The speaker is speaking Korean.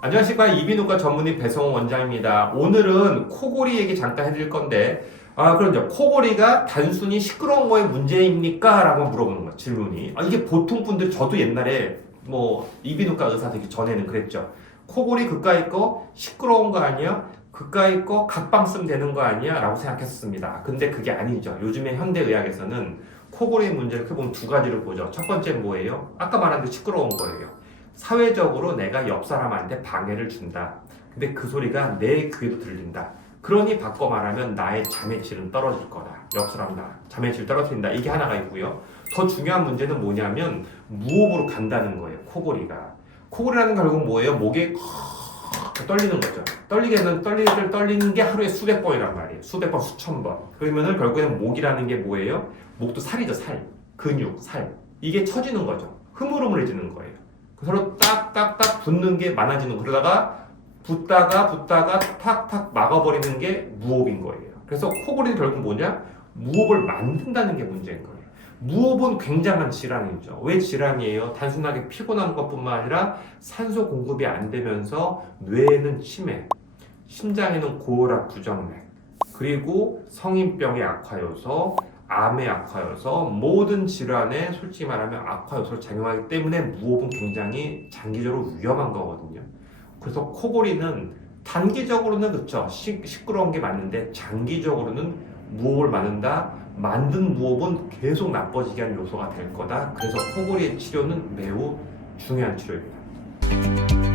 안녕하십니까. 이비인후과 전문의 배성호 원장입니다. 오늘은 코골이 얘기 잠깐 해드릴 건데, 그럼요. 코골이가 단순히 시끄러운 거에 문제입니까? 라고 물어보는 거예요, 질문이. 이게 보통 분들, 저도 옛날에 이비인후과 의사 되기 전에는 그랬죠. 코골이 그까이 거 시끄러운 거 아니야? 그까이 거 각방 쓰면 되는 거 아니야? 라고 생각했었습니다. 근데 그게 아니죠. 요즘에 현대의학에서는 코골이 문제를 크게 보면 두 가지를 보죠. 첫 번째는 뭐예요? 아까 말한 그 시끄러운 거예요. 사회적으로 내가 옆 사람한테 방해를 준다. 근데 그 소리가 내 귀에도 들린다. 그러니 바꿔 말하면 나의 자매질은 떨어질 거다. 옆 사람 자매질 떨어뜨린다. 이게 하나가 있고요. 더 중요한 문제는 뭐냐면 무호흡으로 간다는 거예요. 코골이가. 코골이라는 건 결국 뭐예요? 목에 떨리는 거죠. 떨리는 게 하루에 수백 번이란 말이에요. 수백 번, 수천 번. 그러면은 결국에는 목이라는 게 뭐예요? 목도 살이죠, 살. 근육, 살. 이게 처지는 거죠. 흐물흐물해지는 거예요. 서로 딱딱딱 붙는 게 많아지는 거. 그러다가 붙다가 탁탁 막아버리는 게 무호흡인 거예요. 그래서 코골이는 결국 뭐냐? 무호흡을 만든다는 게 문제인 거예요. 무호흡은 굉장한 질환이죠. 왜 질환이에요? 단순하게 피곤한 것뿐만 아니라 산소 공급이 안 되면서 뇌에는 치매, 심장에는 고혈압 부정맥, 그리고 성인병의 악화요소, 암의 악화요소, 모든 질환에 솔직히 말하면 악화요소를 작용하기 때문에 무호흡은 굉장히 장기적으로 위험한 거거든요. 그래서 코골이는 단기적으로는 그렇죠. 시끄러운 게 맞는데 장기적으로는 무호흡을 만든 무호흡은 계속 나빠지게 하는 요소가 될 거다. 그래서 코골이의 치료는 매우 중요한 치료입니다.